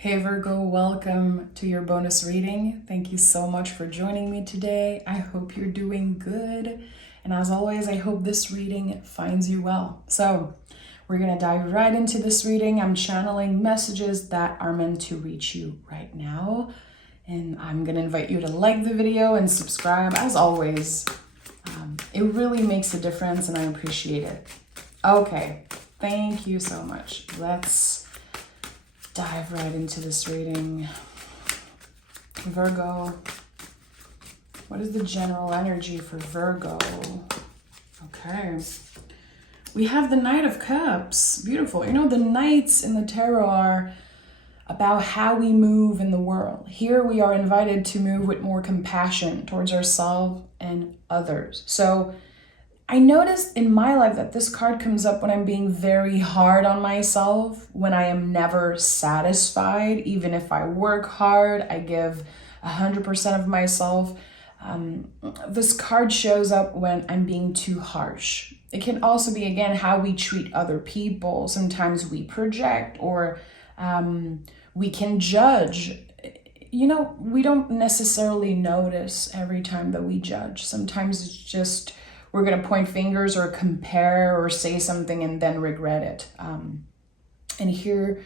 Hey Virgo, welcome to your bonus reading. Thank you so much for joining me today. I hope you're doing good. And as always, I hope this reading finds you well. So we're going to dive right into this reading. I'm channeling messages that are meant to reach you right now. And I'm going to invite you to like the video and subscribe. As always, it really makes a difference and I appreciate it. Okay, thank you so much. Let's dive right into this reading. Virgo, what is the general energy for Virgo? Okay, we have the Knight of Cups. Beautiful. You know, the Knights in the tarot are about how we move in the world. Here we are invited to move with more compassion towards ourselves and others. So I noticed in my life that this card comes up when I'm being very hard on myself, when I am never satisfied. Even if I work hard, I give 100% of myself. This card shows up when I'm being too harsh. It can also be, again, how we treat other people. Sometimes we project or we can judge. You know, we don't necessarily notice every time that we judge. Sometimes it's just we're going to point fingers or compare or say something and then regret it. And here,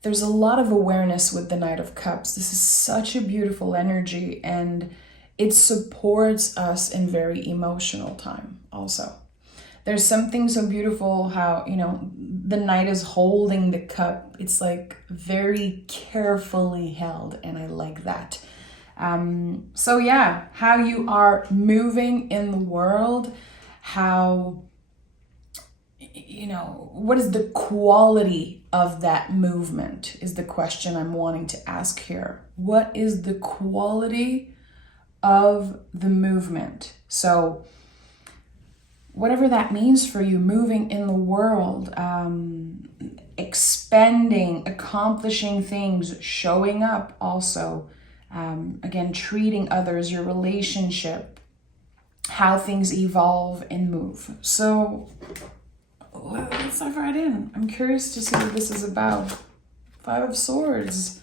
there's a lot of awareness with the Knight of Cups. This is such a beautiful energy and it supports us in very emotional time also. There's something so beautiful how, you know, the Knight is holding the cup. It's like very carefully held and I like that. So yeah, how you are moving in the world, how, you know, what is the quality of that movement is the question I'm wanting to ask here. What is the quality of the movement? So whatever that means for you, moving in the world, expanding, accomplishing things, showing up also. Again, treating others, your relationship, how things evolve and move. So let's dive right in. I'm curious to see what this is about. 5 of Swords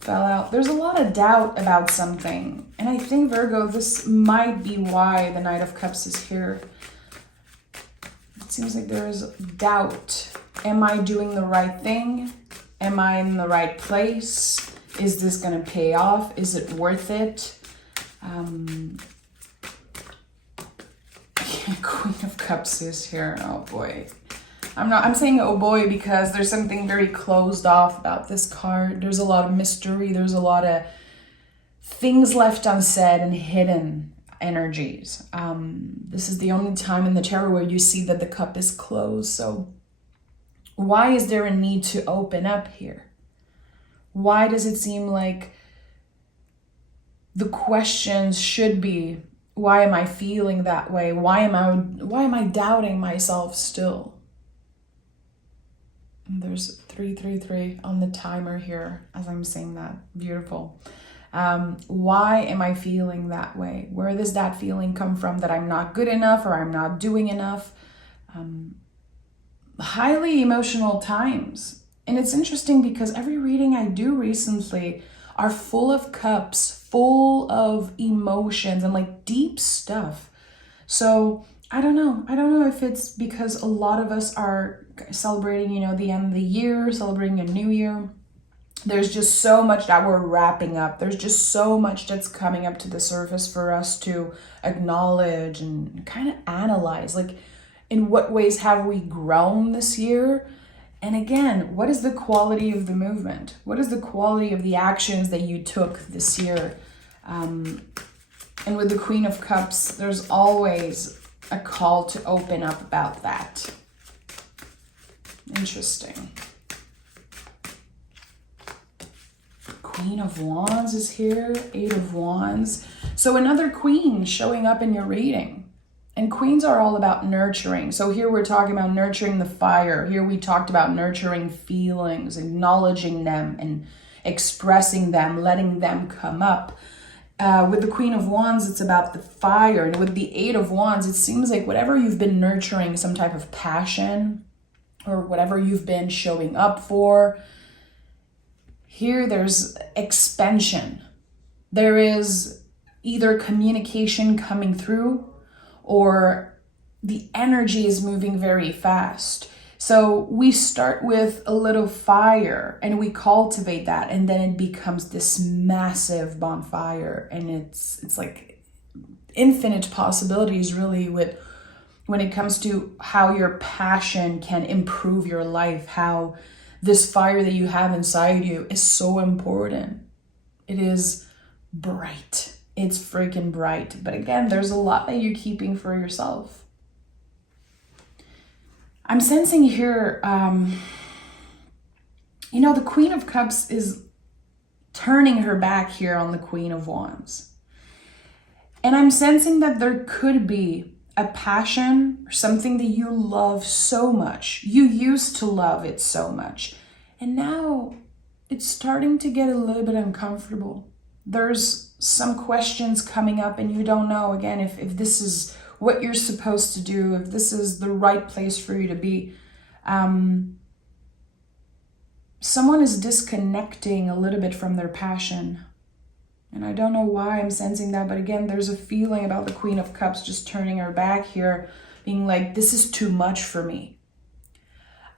fell out. There's a lot of doubt about something. And I think, Virgo, this might be why the Knight of Cups is here. It seems like there is doubt. Am I doing the right thing? Am I in the right place? Is this going to pay off? Is it worth it? Queen of Cups is here. Oh boy. I'm saying oh boy because there's something very closed off about this card. There's a lot of mystery. There's a lot of things left unsaid and hidden energies. This is the only time in the tarot where you see that the cup is closed. So why is there a need to open up here? Why does it seem like the questions should be, why am I feeling that way? Why am I doubting myself still? And there's 333 on the timer here as I'm saying that. Beautiful. Why am I feeling that way? Where does that feeling come from that I'm not good enough or I'm not doing enough? Highly emotional times. And it's interesting because every reading I do recently are full of cups, full of emotions and like deep stuff. So I don't know. I don't know if it's because a lot of us are celebrating, you know, the end of the year, celebrating a new year. There's just so much that we're wrapping up. There's just so much that's coming up to the surface for us to acknowledge and kind of analyze. Like, in what ways have we grown this year? And again, what is the quality of the movement? What is the quality of the actions that you took this year? And with the Queen of Cups, there's always a call to open up about that. Interesting. Queen of Wands is here, 8 of Wands. So another queen showing up in your reading. And queens are all about nurturing. So here we're talking about nurturing the fire. Here we talked about nurturing feelings, acknowledging them and expressing them, letting them come up. With the Queen of Wands, it's about the fire. And with the 8 of Wands, it seems like whatever you've been nurturing, some type of passion or whatever you've been showing up for, Here there's expansion. There is either communication coming through or the energy is moving very fast. So we start with a little fire and we cultivate that, and then it becomes this massive bonfire, and it's like infinite possibilities really with when it comes to how your passion can improve your life, how this fire that you have inside you is so important. It is bright. It's freaking bright. But again, there's a lot that you're keeping for yourself. I'm sensing here, the Queen of Cups is turning her back here on the Queen of Wands. And I'm sensing that there could be a passion or something that you love so much. You used to love it so much. And now it's starting to get a little bit uncomfortable. There's some questions coming up and you don't know, again, if this is what you're supposed to do, if this is the right place for you to be. Someone is disconnecting a little bit from their passion. And I don't know why I'm sensing that, but again, there's a feeling about the Queen of Cups just turning her back here, being like, this is too much for me.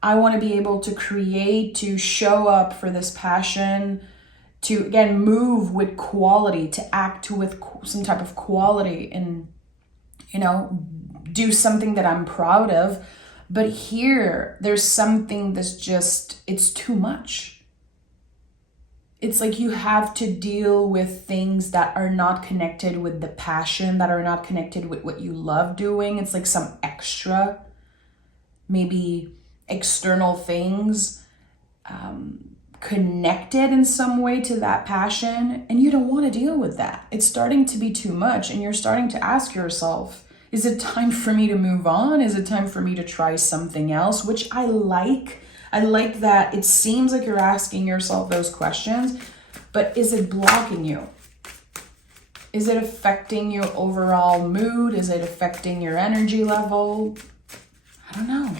I want to be able to create, to show up for this passion, to, again, move with quality, to act with some type of quality and, do something that I'm proud of. But here, there's something that's just, it's too much. It's like you have to deal with things that are not connected with the passion, that are not connected with what you love doing. It's like some extra, maybe external things connected in some way to that passion, and you don't want to deal with that. It's starting to be too much, and you're starting to ask yourself, is it time for me to move on? Is it time for me to try something else? Which I like. I like that it seems like you're asking yourself those questions, but is it blocking you? Is it affecting your overall mood? Is it affecting your energy level? I don't know.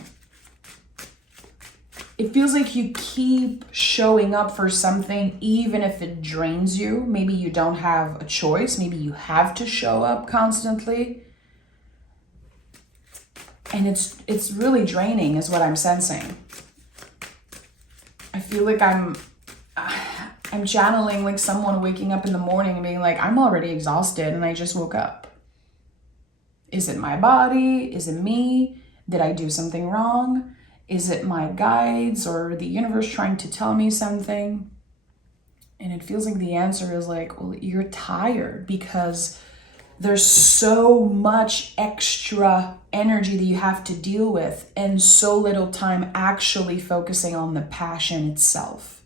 It feels like you keep showing up for something even if it drains you. Maybe you don't have a choice. Maybe you have to show up constantly. And it's really draining is what I'm sensing. I feel like I'm channeling like someone waking up in the morning and being like, I'm already exhausted and I just woke up. Is it my body? Is it me? Did I do something wrong? Is it my guides or the universe trying to tell me something? And it feels like the answer is like, well, you're tired because there's so much extra energy that you have to deal with and so little time actually focusing on the passion itself.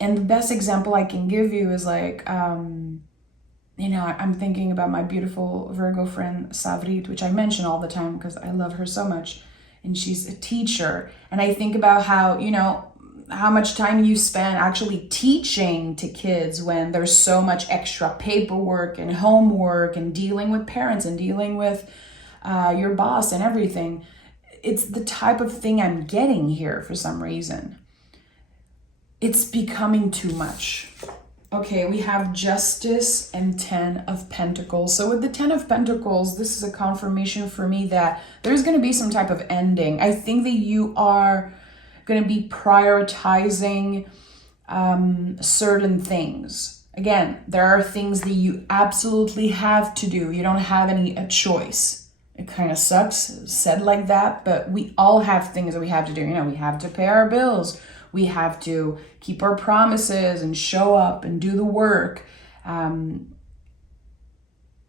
And the best example I can give you is like, I'm thinking about my beautiful Virgo friend, Savrit, which I mention all the time because I love her so much. And she's a teacher. And I think about how, how much time you spend actually teaching to kids when there's so much extra paperwork and homework and dealing with parents and dealing with your boss and everything. It's the type of thing I'm getting here for some reason. It's becoming too much. Okay, we have Justice and 10 of Pentacles. So with the 10 of Pentacles, this is a confirmation for me that there's going to be some type of ending. I think that you are going to be prioritizing certain things. Again, there are things that you absolutely have to do. You don't have a choice. It kind of sucks said like that, but we all have things that we have to do. We have to pay our bills. We have to keep our promises and show up and do the work.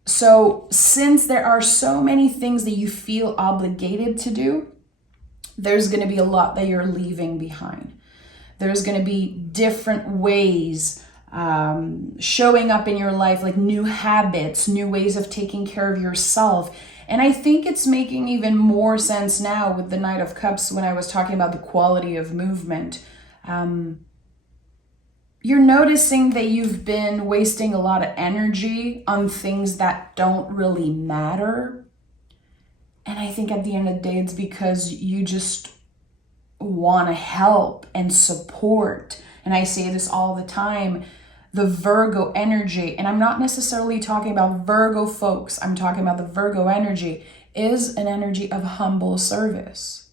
So since there are so many things that you feel obligated to do, there's going to be a lot that you're leaving behind. There's going to be different ways showing up in your life, like new habits, new ways of taking care of yourself. And I think it's making even more sense now with the Knight of Cups when I was talking about the quality of movement. You're noticing that you've been wasting a lot of energy on things that don't really matter. And I think at the end of the day, it's because you just want to help and support and I say this all the time, the Virgo energy, and I'm not necessarily talking about Virgo folks, I'm talking about the Virgo energy, is an energy of humble service.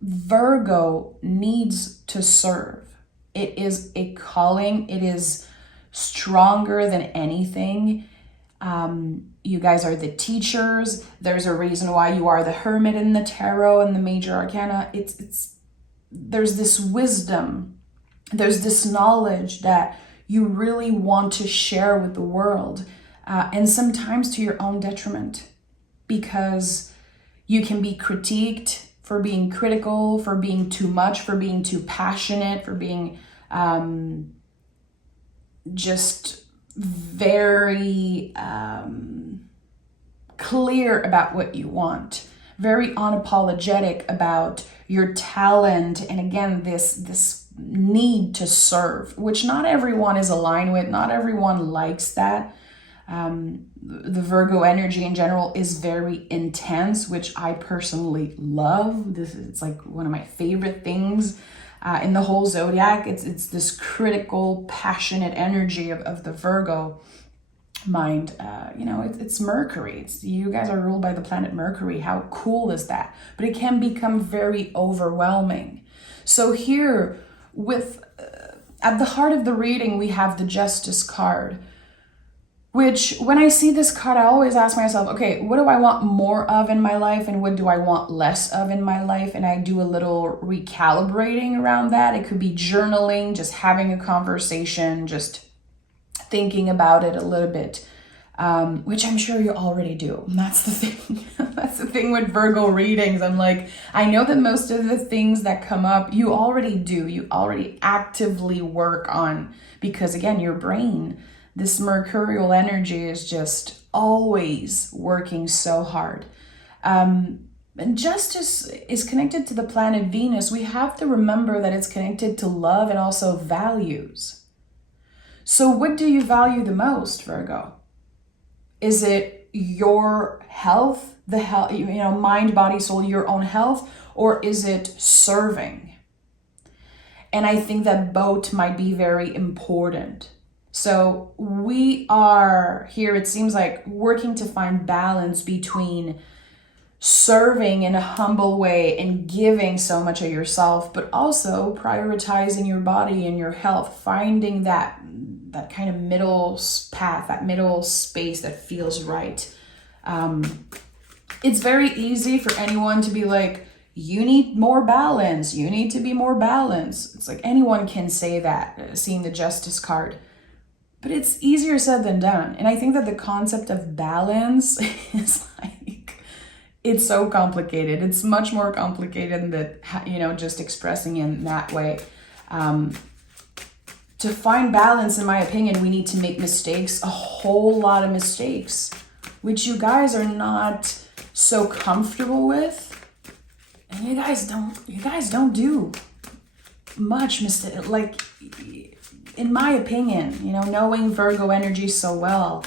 Virgo needs to serve. It is a calling. It is stronger than anything. You guys are the teachers. There's a reason why you are the Hermit in the tarot and the major arcana. There's this wisdom. There's this knowledge that you really want to share with the world. And sometimes to your own detriment, because you can be critiqued for being critical, for being too much, for being too passionate, for being just very clear about what you want, very unapologetic about your talent, and again, this need to serve, which not everyone is aligned with, not everyone likes that. The Virgo energy in general is very intense, which I personally love. It's like one of my favorite things in the whole zodiac. It's this critical, passionate energy of the Virgo mind. It's Mercury. You guys are ruled by the planet Mercury. How cool is that? But it can become very overwhelming. So here, with at the heart of the reading, we have the Justice card, which when I see this card, I always ask myself, okay, what do I want more of in my life and what do I want less of in my life? And I do a little recalibrating around that. It could be journaling, just having a conversation, just thinking about it a little bit, which I'm sure you already do. And that's the thing. That's the thing with Virgo readings. I'm like, I know that most of the things that come up, you already do. You already actively work on, because again, your brain, this mercurial energy is just always working so hard. And justice is connected to the planet Venus. We have to remember that it's connected to love and also values. So what do you value the most, Virgo? Is it your health, mind, body, soul, your own health, or is it serving? And I think that both might be very important. So we are here, it seems like, working to find balance between serving in a humble way and giving so much of yourself, but also prioritizing your body and your health, finding that kind of middle path, that middle space that feels right. It's very easy for anyone to be like, you need more balance, you need to be more balanced. It's like anyone can say that, seeing the Justice card. But it's easier said than done. And I think that the concept of balance is like, it's so complicated. It's much more complicated than just expressing in that way. To find balance, in my opinion, we need to make mistakes, a whole lot of mistakes, which you guys are not so comfortable with. And you guys don't do much mistake. Like, in my opinion, knowing Virgo energy so well,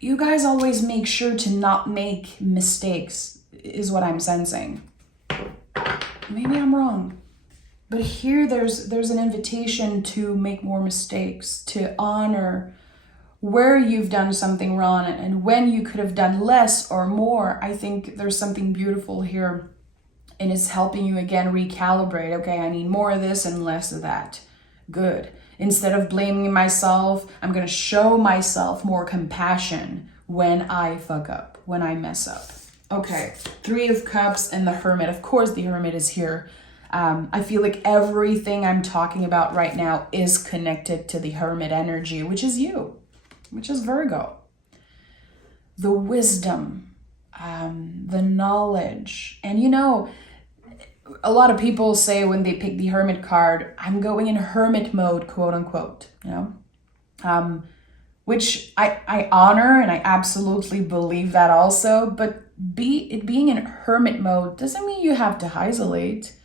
you guys always make sure to not make mistakes, is what I'm sensing. Maybe I'm wrong. But here there's an invitation to make more mistakes, to honor where you've done something wrong and when you could have done less or more. I think there's something beautiful here. And it's helping you again recalibrate. Okay, I need more of this and less of that. Good. Instead of blaming myself, I'm going to show myself more compassion when I fuck up, when I mess up. Okay, 3 of Cups and the Hermit. Of course, the Hermit is here. I feel like everything I'm talking about right now is connected to the Hermit energy, which is you, which is Virgo. The wisdom, the knowledge, and a lot of people say when they pick the Hermit card, I'm going in hermit mode, quote unquote, which I honor and I absolutely believe that also. But being in hermit mode doesn't mean you have to isolate.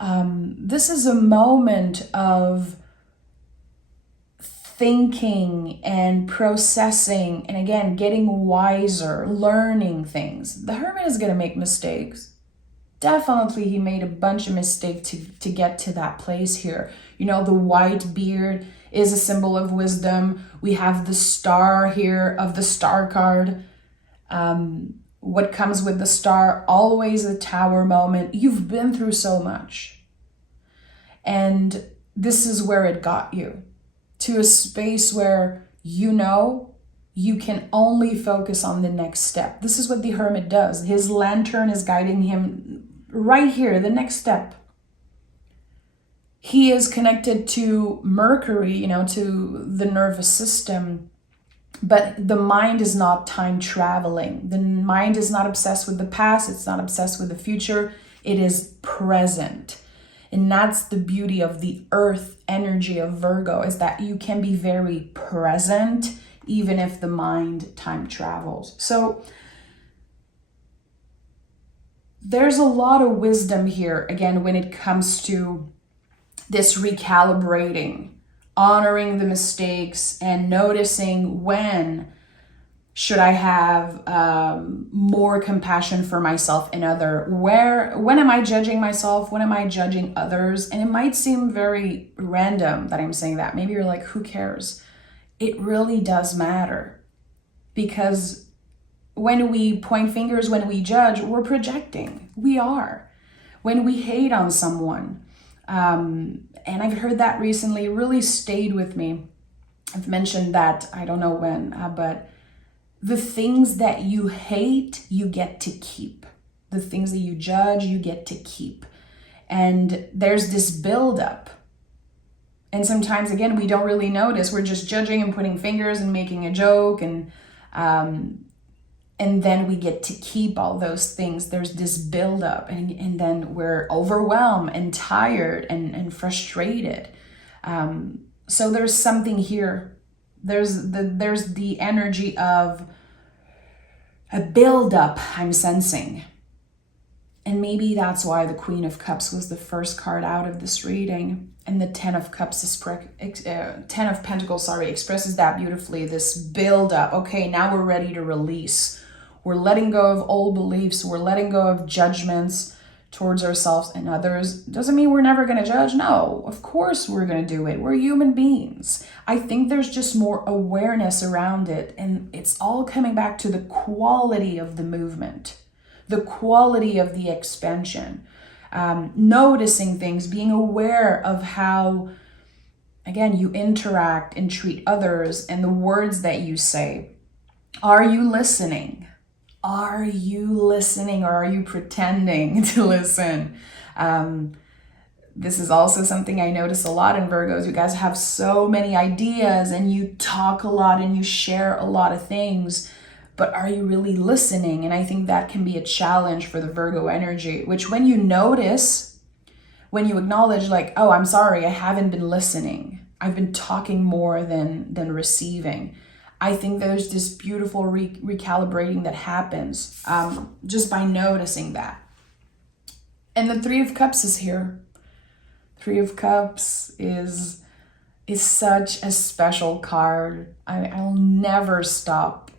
This is a moment of thinking and processing and again, getting wiser, learning things. The Hermit is going to make mistakes. definitely he made a bunch of mistakes to get to that place here. You know, the white beard is a symbol of wisdom. We have the star here of the star card. What comes with the star? Always the tower moment. You've been through so much. And this is where it got you. To a space where you know you can only focus on the next step. This is what the Hermit does. His lantern is guiding him right here, the next step. He is connected to Mercury, you know, to the nervous system. But the mind is not time traveling. The mind is not obsessed with the past. It's not obsessed with the future. It is present. And that's the beauty of the earth energy of Virgo, is that you can be very present even if the mind time travels. So there's a lot of wisdom here, again, when it comes to this recalibrating, honoring the mistakes and noticing when should I have more compassion for myself and when am I judging myself? When am I judging others? And it might seem very random that I'm saying that. Maybe you're like, who cares? It really does matter, because when we point fingers, when we judge, we're projecting. We are. When we hate on someone, and I've heard that recently, really stayed with me. I've mentioned that, I don't know when, but the things that you hate, you get to keep. The things that you judge, you get to keep. And there's this buildup. And sometimes, again, we don't really notice. We're just judging and putting fingers and making a joke. And then we get to keep all those things. There's this buildup. And then we're overwhelmed and tired and frustrated. So there's something here. There's the energy of a buildup I'm sensing. And maybe that's why the Queen of Cups was the first card out of this reading. And the Ten of Pentacles, expresses that beautifully, this buildup. Okay, now we're ready to release. We're letting go of old beliefs. We're letting go of judgments towards ourselves and others. Doesn't mean we're never going to judge. No, of course we're going to do it. We're human beings. I think there's just more awareness around it. And it's all coming back to the quality of the movement, the quality of the expansion, noticing things, being aware of how, again, you interact and treat others and the words that you say. Are you listening? Are you listening, or are you pretending to listen? This is also something I notice a lot in Virgos. You guys have so many ideas and you talk a lot and you share a lot of things, but are you really listening? And I think that can be a challenge for the Virgo energy, which when you notice, when you acknowledge like, oh, I'm sorry, I haven't been listening. I've been talking more than receiving. I think there's this beautiful recalibrating that happens just by noticing that. And the Three of Cups is here. Three of Cups is such a special card. I'll never stop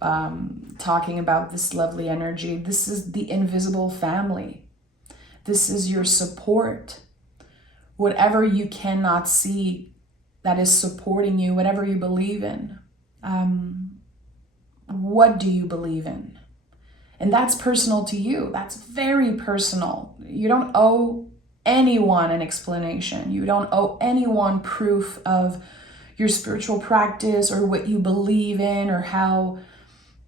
talking about this lovely energy. This is the invisible family. This is your support. Whatever you cannot see that is supporting you, whatever you believe in. What do you believe in? And that's personal to you. That's very personal. You don't owe anyone an explanation. You don't owe anyone proof of your spiritual practice or what you believe in or how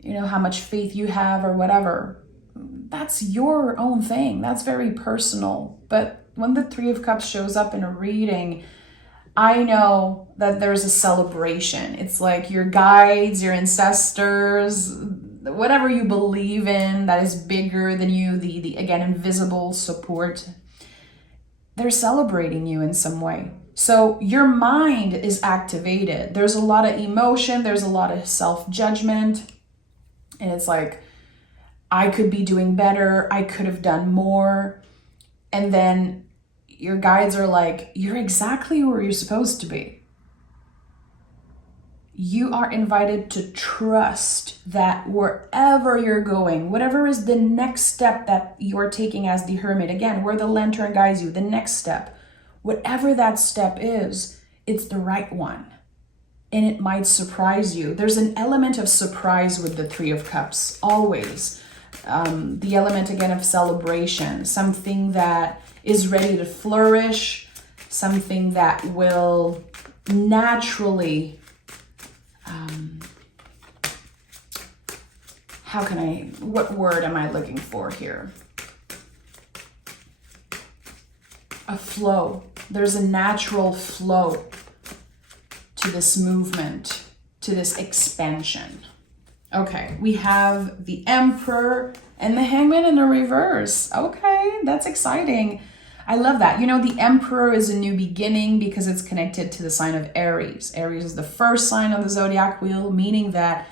much faith you have or whatever. That's your own thing. That's very personal. But when the Three of Cups shows up in a reading, I know that there's a celebration. It's like your guides, your ancestors, whatever you believe in that is bigger than you, the again, invisible support, they're celebrating you in some way. So your mind is activated. There's a lot of emotion. There's a lot of self-judgment. And it's like, I could be doing better. I could have done more. And then your guides are like, you're exactly where you're supposed to be. you are invited to trust that wherever you're going, whatever is the next step that you're taking as the Hermit, again, where the lantern guides you, the next step, whatever that step is, it's the right one. And it might surprise you. There's an element of surprise with the Three of Cups, always. The element, again, of celebration, something that is ready to flourish, something that will naturally, what word am I looking for here? A flow. There's a natural flow to this movement, to this expansion. Okay, we have the Emperor and the Hangman in the reverse. Okay, that's exciting. I love that. You know, the Emperor is a new beginning because it's connected to the sign of Aries. Aries is the first sign of the zodiac wheel, meaning that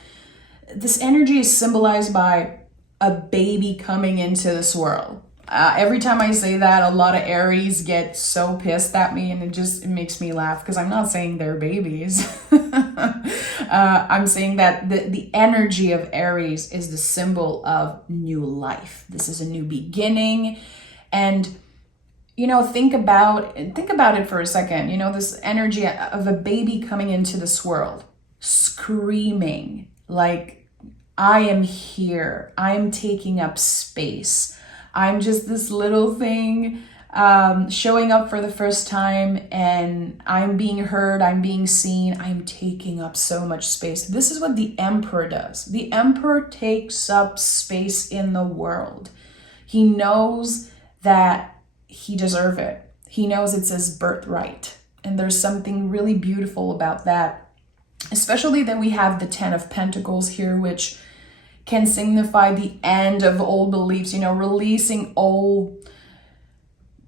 this energy is symbolized by a baby coming into this world. Every time I say that, a lot of Aries get so pissed at me, and it makes me laugh because I'm not saying they're babies. I'm saying that the energy of Aries is the symbol of new life. This is a new beginning. And, you know, think about it for a second. You know, this energy of a baby coming into this world, screaming like, I am here. I am taking up space. I'm just this little thing showing up for the first time, and I'm being heard, I'm being seen, I'm taking up so much space. This is what the Emperor does. The Emperor takes up space in the world. He knows that he deserves it. He knows it's his birthright. And there's something really beautiful about that, especially that we have the Ten of Pentacles here, which can signify the end of old beliefs, you know, releasing old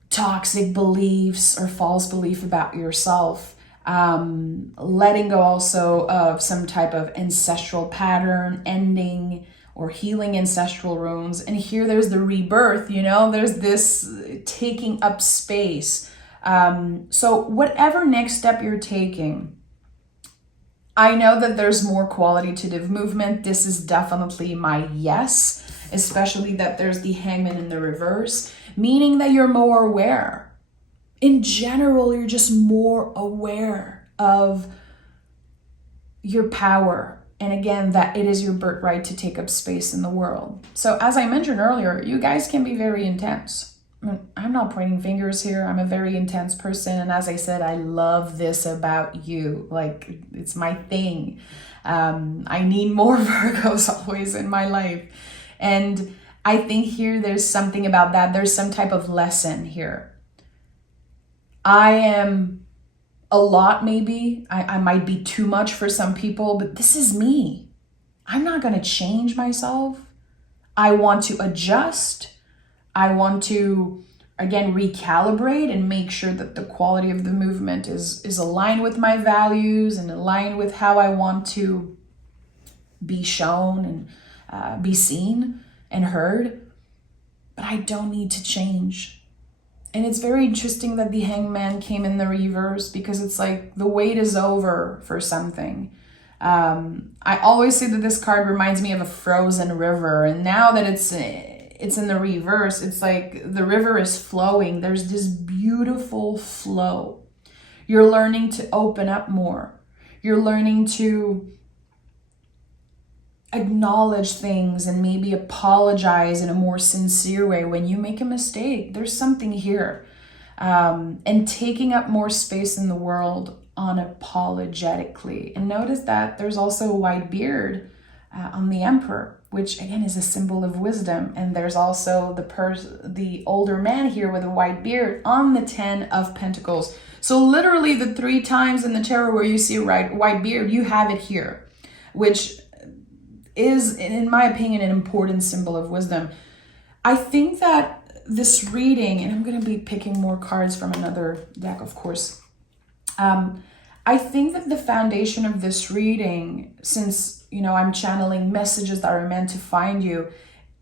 toxic beliefs or false belief about yourself, letting go also of some type of ancestral pattern, ending or healing ancestral wounds. And here there's the rebirth, you know, there's this taking up space. So whatever next step you're taking, I know that there's more quality to the movement. This is definitely my yes, especially that there's the Hangman in the reverse, meaning that you're more aware. In general, you're just more aware of your power. And again, that it is your birthright to take up space in the world. So as I mentioned earlier, you guys can be very intense. I'm not pointing fingers here. I'm a very intense person. And as I said, I love this about you. Like, it's my thing. I need more Virgos always in my life. And I think here there's something about that. There's some type of lesson here. I am a lot, maybe. I might be too much for some people, but this is me. I'm not going to change myself. I want to adjust. I want to, again, recalibrate and make sure that the quality of the movement is aligned with my values and aligned with how I want to be shown and be seen and heard. But I don't need to change. And it's very interesting that the Hangman came in the reverse, because it's like the wait is over for something. I always say that this card reminds me of a frozen river. And now that it's in the reverse, it's like the river is flowing. There's this beautiful flow. You're learning to open up more. You're learning to acknowledge things and maybe apologize in a more sincere way when you make a mistake. There's something here. And taking up more space in the world unapologetically. And notice that there's also a white beard on the Emperor, which again is a symbol of wisdom. And there's also the older man here with a white beard on the Ten of Pentacles. So literally the 3 times in the tarot where you see a white beard, you have it here, which is, in my opinion, an important symbol of wisdom. I think that this reading, and I'm going to be picking more cards from another deck, of course. I think that the foundation of this reading, since, you know, I'm channeling messages that are meant to find you,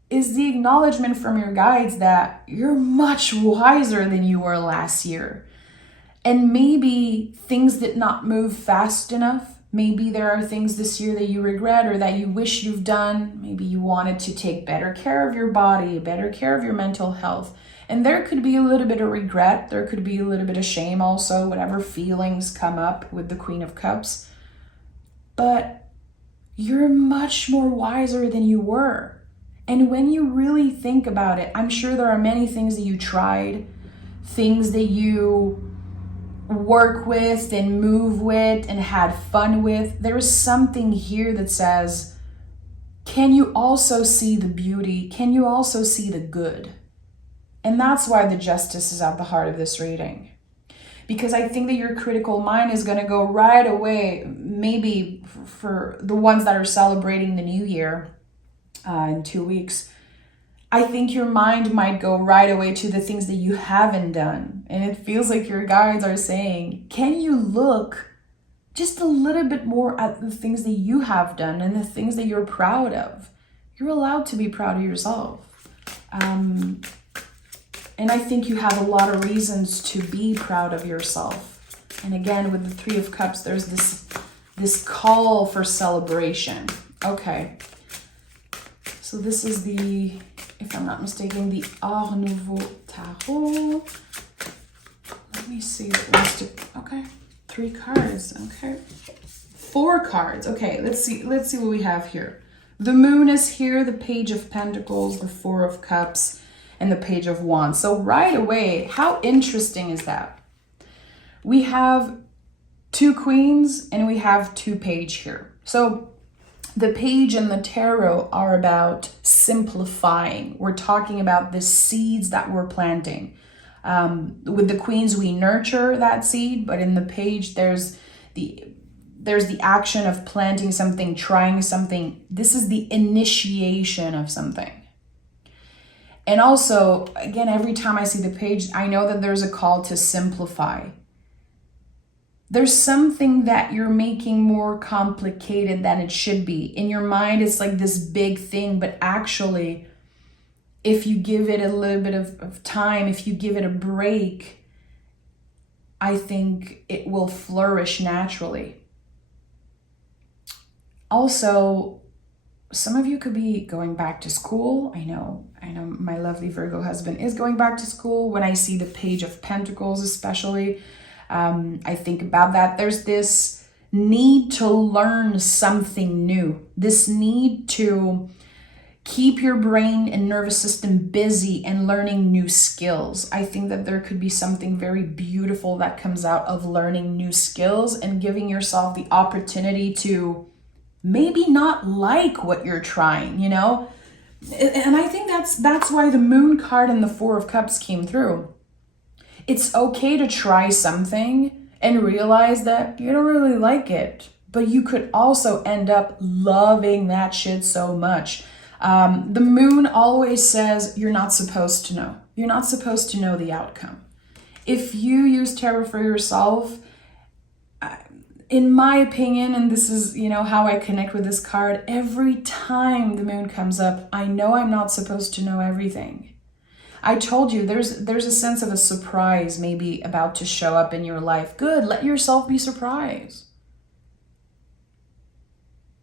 is the acknowledgement from your guides that you're much wiser than you were last year. And maybe things did not move fast enough Maybe there are things this year that you regret or that you wish you've done. Maybe you wanted to take better care of your body, better care of your mental health. And there could be a little bit of regret. There could be a little bit of shame also, whatever feelings come up with the Queen of Cups. But you're much more wiser than you were. And when you really think about it, I'm sure there are many things that you tried, things that you work with and move with and had fun with. There is something here that says, can you also see the beauty? Can you also see the good? And that's why the Justice is at the heart of this reading. Because I think that your critical mind is going to go right away, maybe for the ones that are celebrating the new year in 2 weeks, I think your mind might go right away to the things that you haven't done. And it feels like your guides are saying, can you look just a little bit more at the things that you have done and the things that you're proud of? You're allowed to be proud of yourself. And I think you have a lot of reasons to be proud of yourself. And again, with the Three of Cups, there's this call for celebration. Okay. So this is the, if I'm not mistaken, the Art Nouveau Tarot. Let me see what wants to, okay. 3 cards, okay. 4 cards, okay, let's see what we have here. The Moon is here, the Page of Pentacles, the Four of Cups, and the Page of Wands. So right away, how interesting is that? We have 2 Queens and we have 2 Page here. So the Page and the Tarot are about simplifying. We're talking about the seeds that we're planting. With the Queens, we nurture that seed, but in the Page, there's the action of planting something, trying something. This is the initiation of something. And also, again, every time I see the Page, I know that there's a call to simplify. There's something that you're making more complicated than it should be. In your mind, it's like this big thing, but actually, if you give it a little bit of time, if you give it a break, I think it will flourish naturally. Also, some of you could be going back to school. I know my lovely Virgo husband is going back to school. When I see the Page of Pentacles especially, I think about that. There's this need to learn something new, this need to keep your brain and nervous system busy and learning new skills. I think that there could be something very beautiful that comes out of learning new skills and giving yourself the opportunity to maybe not like what you're trying, you know? And I think that's why the Moon card and the Four of Cups came through. It's okay to try something and realize that you don't really like it, but you could also end up loving that shit so much. The Moon always says you're not supposed to know. You're not supposed to know the outcome. If you use tarot for yourself, in my opinion, and this is, how I connect with this card, every time the Moon comes up, I know I'm not supposed to know everything. I told you there's a sense of a surprise maybe about to show up in your life. Good, let yourself be surprised.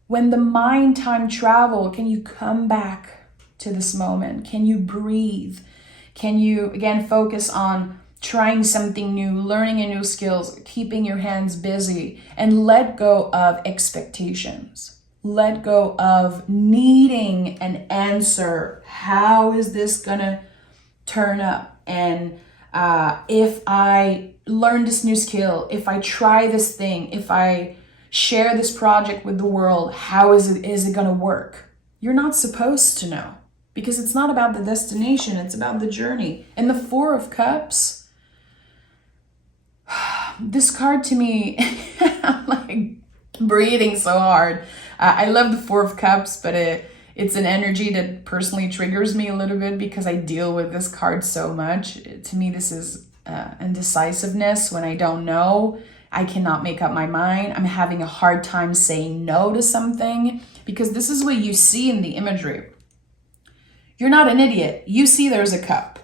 When the mind time travel, can you come back to this moment? Can you breathe? Can you, again, focus on trying something new, learning a new skills, keeping your hands busy, and let go of expectations. Let go of needing an answer. How is this gonna turn up? And if I learn this new skill, if I try this thing, if I share this project with the world, how is it gonna work? You're not supposed to know, because it's not about the destination, it's about the journey. And the Four of Cups, this card to me, I'm like breathing so hard. I love the Four of Cups, but it's an energy that personally triggers me a little bit because I deal with this card so much. To me, this is indecisiveness. When I don't know, I cannot make up my mind. I'm having a hard time saying no to something, because this is what you see in the imagery. You're not an idiot. You see there's a cup.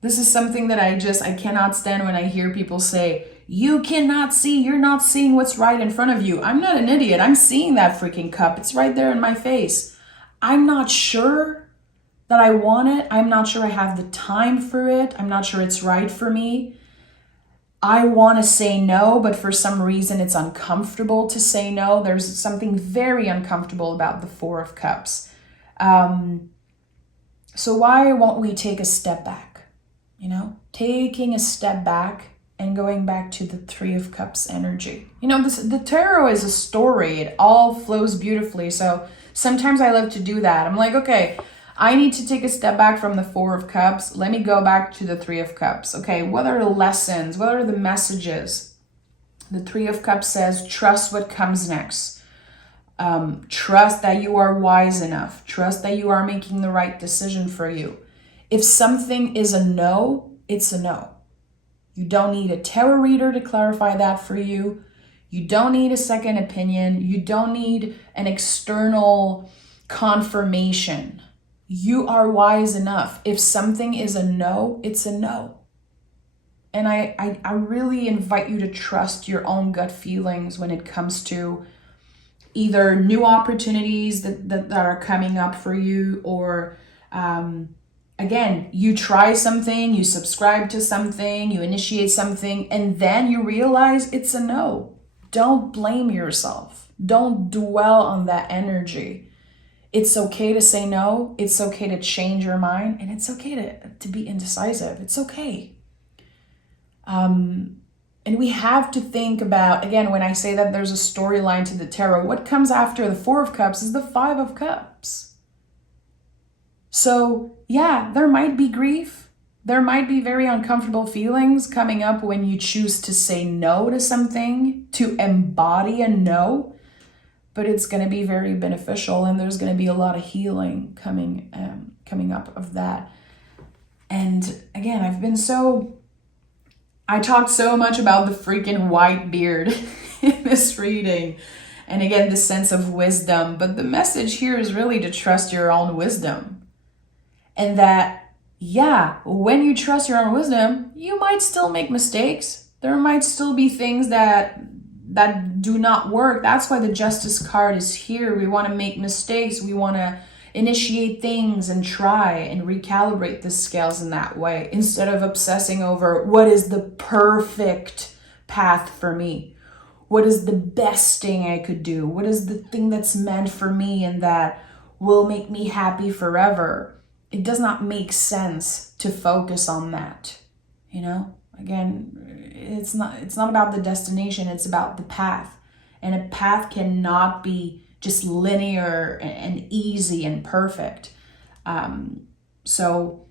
This is something that I cannot stand when I hear people say, You cannot see. You're not seeing what's right in front of you. I'm not an idiot. I'm seeing that freaking cup. It's right there in my face. I'm not sure that I want it. I'm not sure I have the time for it. I'm not sure it's right for me. I want to say no, but for some reason it's uncomfortable to say no. There's something very uncomfortable about the Four of Cups. So why won't we take a step back? You know, taking a step back and going back to the Three of Cups energy. You know, the tarot is a story. It all flows beautifully. So sometimes I love to do that. I'm like, okay, I need to take a step back from the Four of Cups. Let me go back to the Three of Cups. Okay, what are the lessons? What are the messages? The Three of Cups says, trust what comes next. Trust that you are wise enough. Trust that you are making the right decision for you. If something is a no, it's a no. You don't need a tarot reader to clarify that for you. You don't need a second opinion. You don't need an external confirmation. You are wise enough. If something is a no, it's a no. And I really invite you to trust your own gut feelings when it comes to either new opportunities that are coming up for you, or again, you try something, you subscribe to something, you initiate something, and then you realize it's a no. Don't blame yourself. Don't dwell on that energy. It's okay to say no. It's okay to change your mind, and it's okay to be indecisive. It's okay. And we have to think about, again, when I say that there's a storyline to the tarot, what comes after the Four of Cups is the Five of Cups. So yeah, there might be grief. There might be very uncomfortable feelings coming up when you choose to say no to something, to embody a no, but it's going to be very beneficial, and there's going to be a lot of healing coming up of that. And again, I talked so much about the freaking white beard in this reading. And again, this sense of wisdom. But the message here is really to trust your own wisdom. And that, yeah, when you trust your own wisdom, you might still make mistakes. There might still be things that do not work. That's why the Justice card is here. We want to make mistakes. We want to initiate things and try and recalibrate the scales in that way, instead of obsessing over what is the perfect path for me. What is the best thing I could do? What is the thing that's meant for me and that will make me happy forever? It does not make sense to focus on that. You know, again, it's not about the destination, it's about the path. And a path cannot be just linear and easy and perfect. So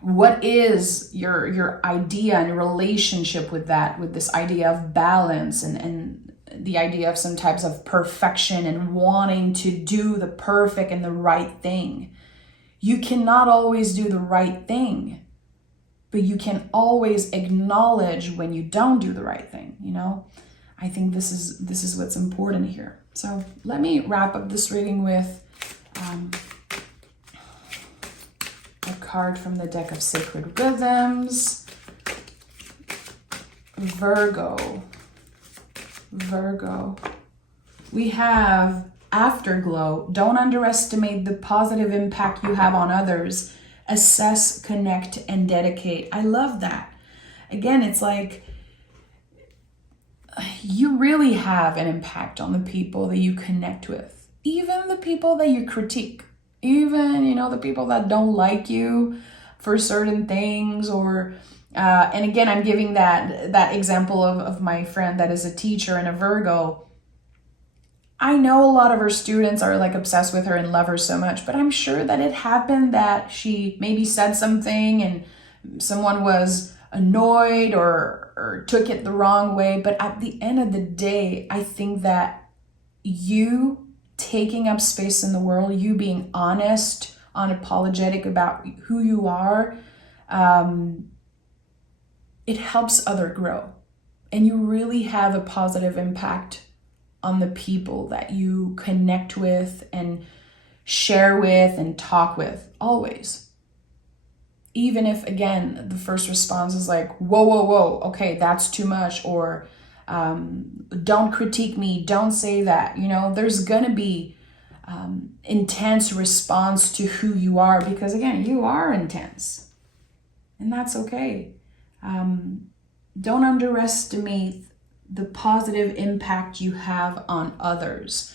what is your idea and relationship with that, with this idea of balance and the idea of some types of perfection and wanting to do the perfect and the right thing? You cannot always do the right thing, but you can always acknowledge when you don't do the right thing, you know? I think this is what's important here. So let me wrap up this reading with a card from the deck of Sacred Rhythms. Virgo. We have Afterglow. Don't underestimate the positive impact you have on others. Assess, connect, and dedicate. I love that. Again, it's like you really have an impact on the people that you connect with, even the people that you critique, even, you know, the people that don't like you for certain things, or and again, I'm giving that example of my friend that is a teacher and a Virgo. I know a lot of her students are like obsessed with her and love her so much, but I'm sure that it happened that she maybe said something and someone was annoyed or took it the wrong way. But at the end of the day, I think that you taking up space in the world, you being honest, unapologetic about who you are, it helps others grow. And you really have a positive impact on the people that you connect with and share with and talk with, always. even if, again, the first response is like, whoa, whoa, whoa, okay, that's too much, or don't critique me, don't say that. You know, there's gonna be intense response to who you are, because again, you are intense, and that's okay. Don't underestimate the positive impact you have on others.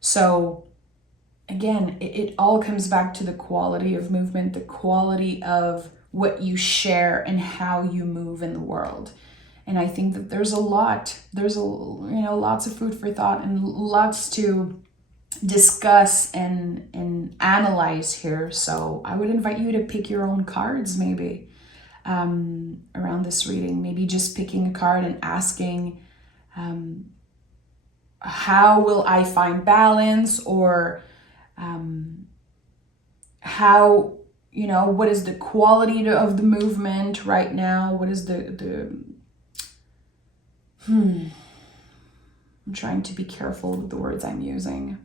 So again, it all comes back to the quality of movement, the quality of what you share and how you move in the world. And I think that there's lots of food for thought and lots to discuss and analyze here. So I would invite you to pick your own cards maybe around this reading. Maybe just picking a card and asking, how will I find balance? Or how, what is the quality of the movement right now? What is I'm trying to be careful with the words I'm using.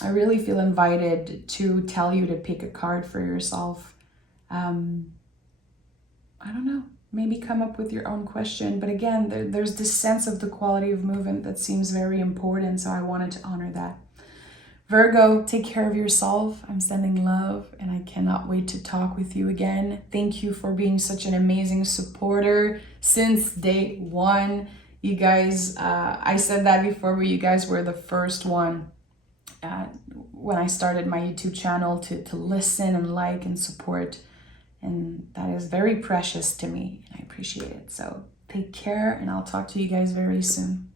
I really feel invited to tell you to pick a card for yourself. I don't know, maybe come up with your own question. But again, there's this sense of the quality of movement that seems very important. So I wanted to honor that. Virgo, take care of yourself. I'm sending love, and I cannot wait to talk with you again. Thank you for being such an amazing supporter since day one. You guys, I said that before, but you guys were the first one when I started my YouTube channel to listen and like and support. And that is very precious to me, and I appreciate it. So take care, and I'll talk to you guys very soon.